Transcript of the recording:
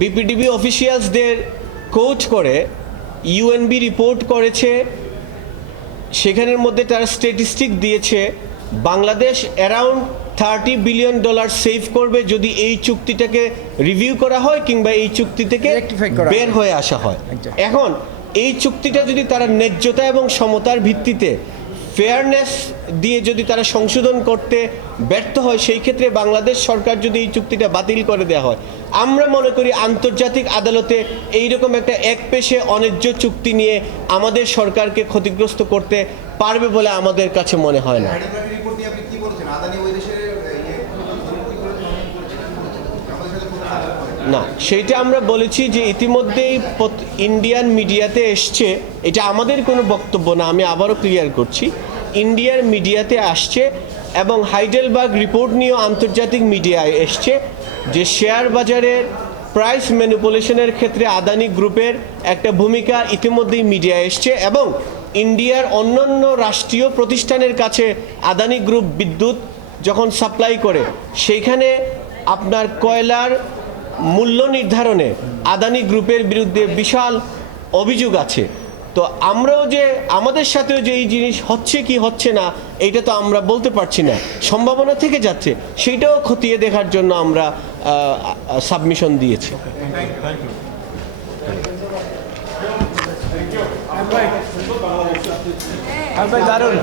BPDB অফিসিয়ালসদের coach করে UNB report করেছে, সেখানের মধ্যে তারা স্ট্যাটিস্টিক দিয়েছে বাংলাদেশ অ্যারাউন্ড $30 বিলিয়ন সেভ করবে যদি এই চুক্তিটাকে রিভিউ করা হয় কিংবা এই চুক্তি থেকে বের হয়ে আসা হয়। এখন এই চুক্তিটা যদি তারা ন্যায্যতা এবং সমতার ভিত্তিতে ফেয়ারনেস দিয়ে যদি তারা সংশোধন করতে ব্যর্থ হয়, সেই ক্ষেত্রে বাংলাদেশ সরকার যদি এই চুক্তিটা বাতিল করে দেওয়া হয়, আমরা মনে করি আন্তর্জাতিক আদালতে এইরকম একটা একপেশে অন্যায্য চুক্তি নিয়ে আমাদের সরকারকে ক্ষতিগ্রস্ত করতে পারবে বলে আমাদের কাছে মনে হয় না। না, সেইটা আমরা বলেছি যে ইতিমধ্যেই ইন্ডিয়ান মিডিয়াতে এসছে, এটা আমাদের কোনো বক্তব্য না, আমি আবারও ক্লিয়ার করছি, ইন্ডিয়ার মিডিয়াতে আসছে এবং হাইডেলবার্গ রিপোর্ট নিয়েও আন্তর্জাতিক মিডিয়ায় এসছে যে শেয়ার বাজারের প্রাইস ম্যানিপুলেশনের ক্ষেত্রে আদানি গ্রুপের একটা ভূমিকা ইতিমধ্যেই মিডিয়ায় এসছে এবং ইন্ডিয়ার অন্যান্য রাষ্ট্রীয় প্রতিষ্ঠানের কাছে আদানি গ্রুপ বিদ্যুৎ যখন সাপ্লাই করে সেইখানে আপনার কয়লার মূল্য নির্ধারণে আদানি গ্রুপের বিরুদ্ধে বিশাল অভিযোগ আছে। তো আমরাও যে আমাদের সাথেও যে এই জিনিস হচ্ছে কি হচ্ছে না এইটা তো আমরা বলতে পারছি না, সম্ভাবনা থেকে যাচ্ছে, সেইটাও খতিয়ে দেখার জন্য আমরা সাবমিশন দিয়েছি। দারুণ